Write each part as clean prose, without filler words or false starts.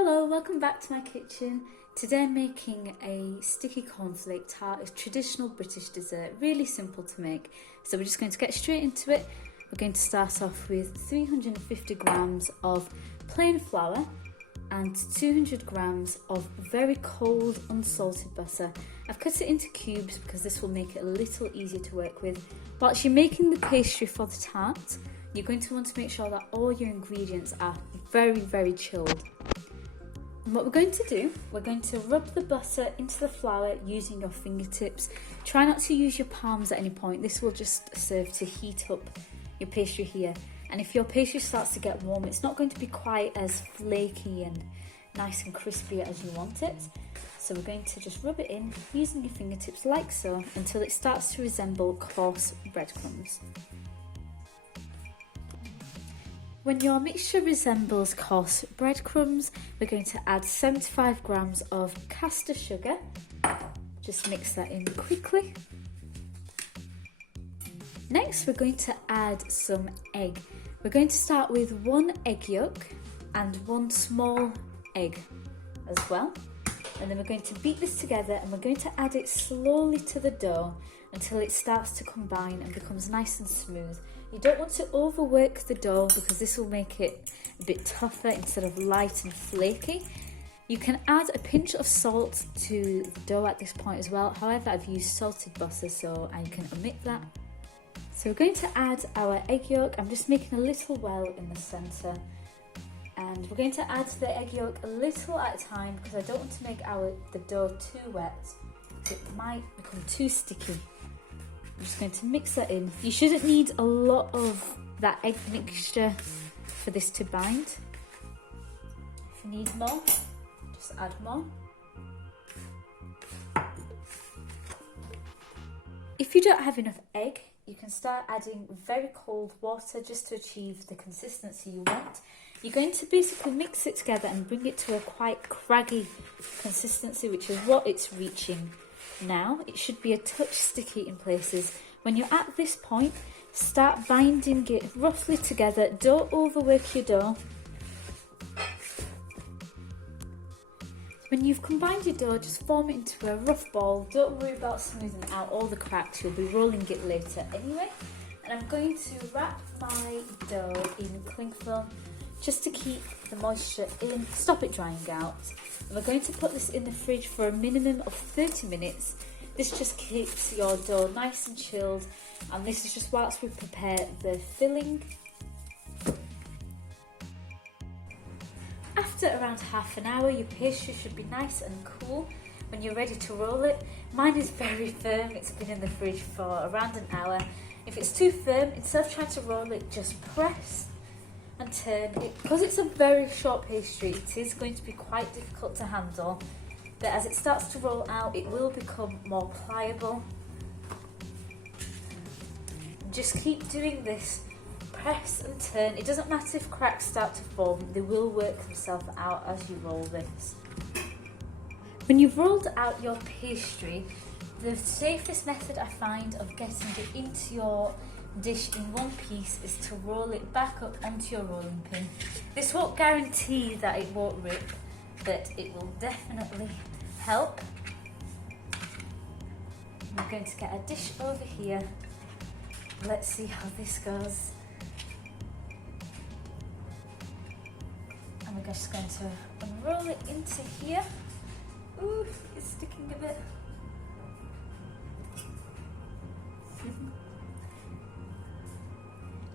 Hello, welcome back to my kitchen. Today I'm making a sticky cornflake tart, a traditional British dessert, really simple to make. So we're just going to get straight into it. We're going to start off with 350 grams of plain flour and 200 grams of very cold unsalted butter. I've cut it into cubes because this will make it a little easier to work with. Whilst you're making the pastry for the tart, you're going to want to make sure that all your ingredients are very chilled. And what we're going to do, we're going to rub the butter into the flour using your fingertips. Try not to use your palms at any point. This will just serve to heat up your pastry here. And if your pastry starts to get warm, it's not going to be quite as flaky and nice and crispy as you want it. So we're going to just rub it in using your fingertips like so until it starts to resemble coarse breadcrumbs. When your mixture resembles coarse breadcrumbs, we're going to add 75 grams of caster sugar. Just mix that in quickly. Next, we're going to add some egg. We're going to start with 1 egg yolk and 1 small egg as well. And then we're going to beat this together and we're going to add it slowly to the dough until it starts to combine and becomes nice and smooth. You don't want to overwork the dough because this will make it a bit tougher instead of light and flaky. You can add a pinch of salt to the dough at this point as well. However, I've used salted butter, so I can omit that. So we're going to add our egg yolk. I'm just making a little well in the centre. And we're going to add the egg yolk a little at a time because I don't want to make the dough too wet. It might become too sticky. I'm just going to mix that in. You shouldn't need a lot of that egg mixture for this to bind. If you need more, just add more. If you don't have enough egg, you can start adding very cold water just to achieve the consistency you want. You're going to basically mix it together and bring it to a quite craggy consistency, which is what it's reaching now. It should be a touch sticky in places. When you're at this point, start binding it roughly together. Don't overwork your dough. When you've combined your dough, just form it into a rough ball. Don't worry about smoothing out all the cracks. You'll be rolling it later anyway. And I'm going to wrap my dough in cling film just to keep the moisture in, stop it drying out. And we're going to put this in the fridge for a minimum of 30 minutes. This just keeps your dough nice and chilled, and this is just whilst we prepare the filling. After around half an hour, your pastry should be nice and cool when you're ready to roll it. Mine is very firm, it's been in the fridge for around an hour. If it's too firm, instead of trying to roll it, just press and turn it. Because it's a very short pastry, it is going to be quite difficult to handle, but as it starts to roll out, it will become more pliable. Just keep doing this, press and turn. It doesn't matter if cracks start to form, they will work themselves out as you roll this. When you've rolled out your pastry, the safest method I find of getting it into your dish in one piece is to roll it back up onto your rolling pin. This won't guarantee that it won't rip, but it will definitely help. I'm going to get a dish over here. Let's see how this goes. And we're just going to unroll it into here. Ooh, it's sticking a bit.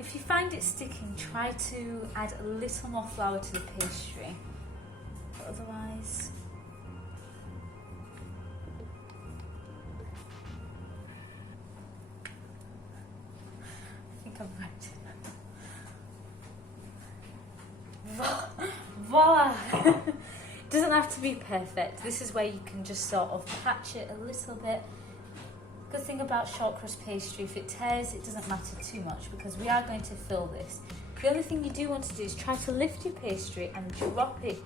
If you find it sticking, try to add a little more flour to the pastry. But otherwise, I think I'm right. Voila! It doesn't have to be perfect. This is where you can just sort of patch it a little bit. Good thing about short crust pastry, if it tears, it doesn't matter too much because we are going to fill this. The only thing you do want to do is try to lift your pastry and drop it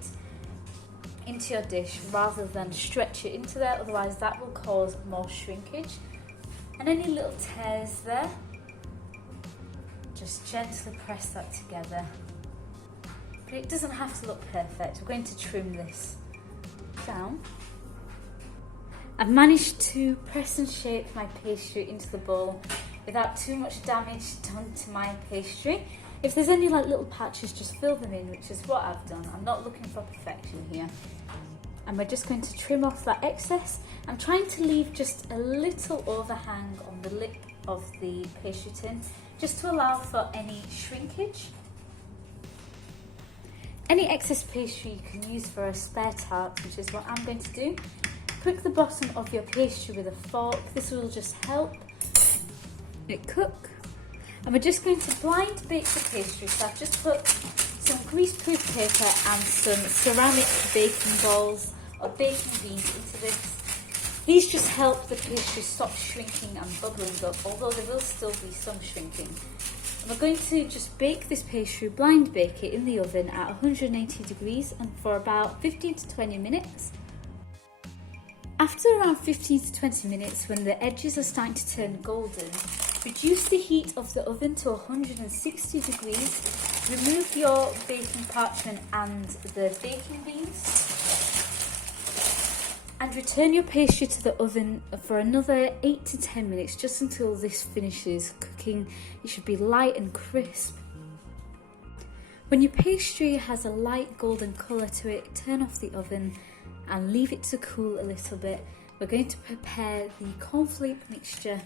into your dish rather than stretch it into there, otherwise that will cause more shrinkage. And any little tears there, just gently press that together. Okay, it doesn't have to look perfect. We're going to trim this down. I've managed to press and shape my pastry into the bowl without too much damage done to my pastry. If there's any like little patches, just fill them in, which is what I've done. I'm not looking for perfection here. And we're just going to trim off that excess. I'm trying to leave just a little overhang on the lip of the pastry tin, just to allow for any shrinkage. Any excess pastry you can use for a spare tart, which is what I'm going to do. Prick the bottom of your pastry with a fork. This will just help it cook. And we're just going to blind bake the pastry. So I've just put some greaseproof paper and some ceramic baking balls or baking beans into this. These just help the pastry stop shrinking and bubbling up, although there will still be some shrinking. And we're going to just bake this pastry, blind bake it in the oven at 180 degrees and for about 15 to 20 minutes. After around 15 to 20 minutes, when the edges are starting to turn golden, reduce the heat of the oven to 160 degrees. Remove your baking parchment and the baking beans. And return your pastry to the oven for another 8 to 10 minutes, just until this finishes cooking. It should be light and crisp. When your pastry has a light golden colour to it, turn off the oven and leave it to cool a little bit. We're going to prepare the cornflake mixture.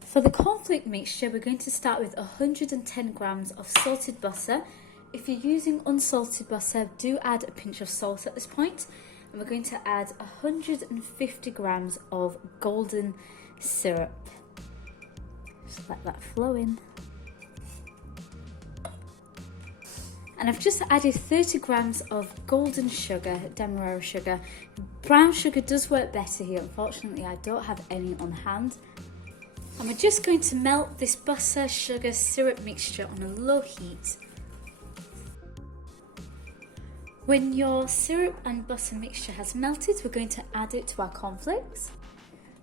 For the cornflake mixture, we're going to start with 110 grams of salted butter. If you're using unsalted butter, do add a pinch of salt at this point. And we're going to add 150 grams of golden syrup. Just let that flow in. And I've just added 30 grams of golden sugar, demerara sugar. Brown sugar does work better here. Unfortunately, I don't have any on hand. And we're just going to melt this butter, sugar, syrup mixture on a low heat. When your syrup and butter mixture has melted, we're going to add it to our cornflakes.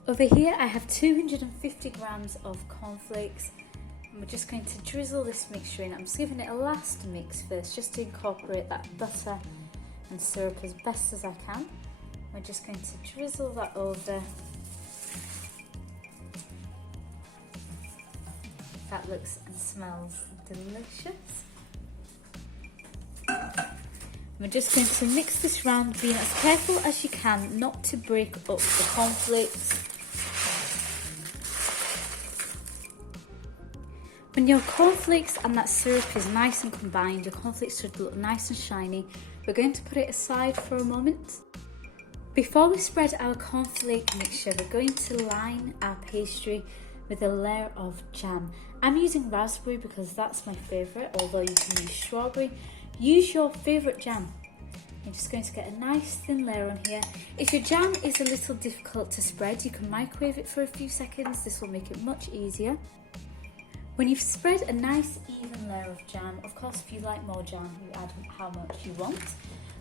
Over here, I have 250 grams of cornflakes. And we're just going to drizzle this mixture in. I'm just giving it a last mix first, just to incorporate that butter and syrup as best as I can. We're just going to drizzle that over. That looks and smells delicious. We're just going to mix this round, being as careful as you can not to break up the cornflakes. When your cornflakes and that syrup is nice and combined, your cornflakes should look nice and shiny. We're going to put it aside for a moment. Before we spread our cornflake mixture, we're going to line our pastry with a layer of jam. I'm using raspberry because that's my favourite, although you can use strawberry. Use your favourite jam. I'm just going to get a nice thin layer on here. If your jam is a little difficult to spread, you can microwave it for a few seconds. This will make it much easier. When you've spread a nice even layer of jam, of course if you like more jam, you add how much you want.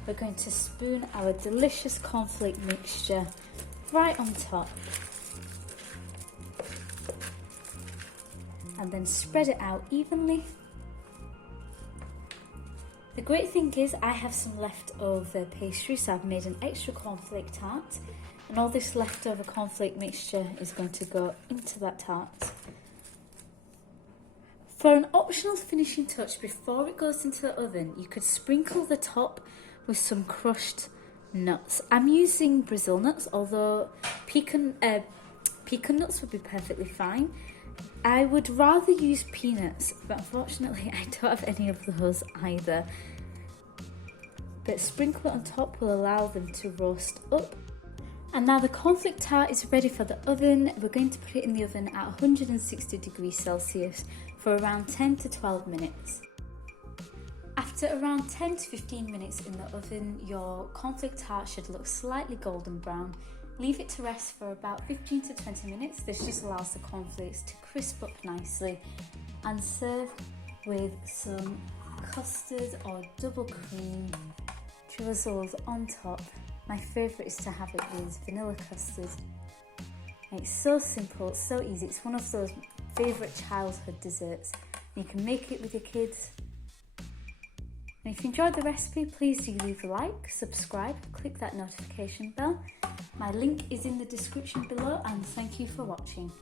We're going to spoon our delicious cornflake mixture right on top. And then spread it out evenly. The great thing is I have some leftover pastry, so I've made an extra cornflake tart, and all this leftover cornflake mixture is going to go into that tart. For an optional finishing touch before it goes into the oven, you could sprinkle the top with some crushed nuts. I'm using Brazil nuts, although pecan nuts would be perfectly fine. I would rather use peanuts, but unfortunately I don't have any of those either. But sprinkle it on top will allow them to roast up. And now the cornflake tart is ready for the oven. We're going to put it in the oven at 160 degrees Celsius for around 10 to 12 minutes. After around 10 to 15 minutes in the oven, your cornflake tart should look slightly golden brown. Leave it to rest for about 15 to 20 minutes. This just allows the cornflakes to crisp up nicely, and serve with some custard or double cream drizzled on top. My favourite is to have it with vanilla custard. It's so simple, it's so easy. It's one of those favourite childhood desserts. You can make it with your kids. And if you enjoyed the recipe, please do leave a like, subscribe, click that notification bell. My link is in the description below, and thank you for watching.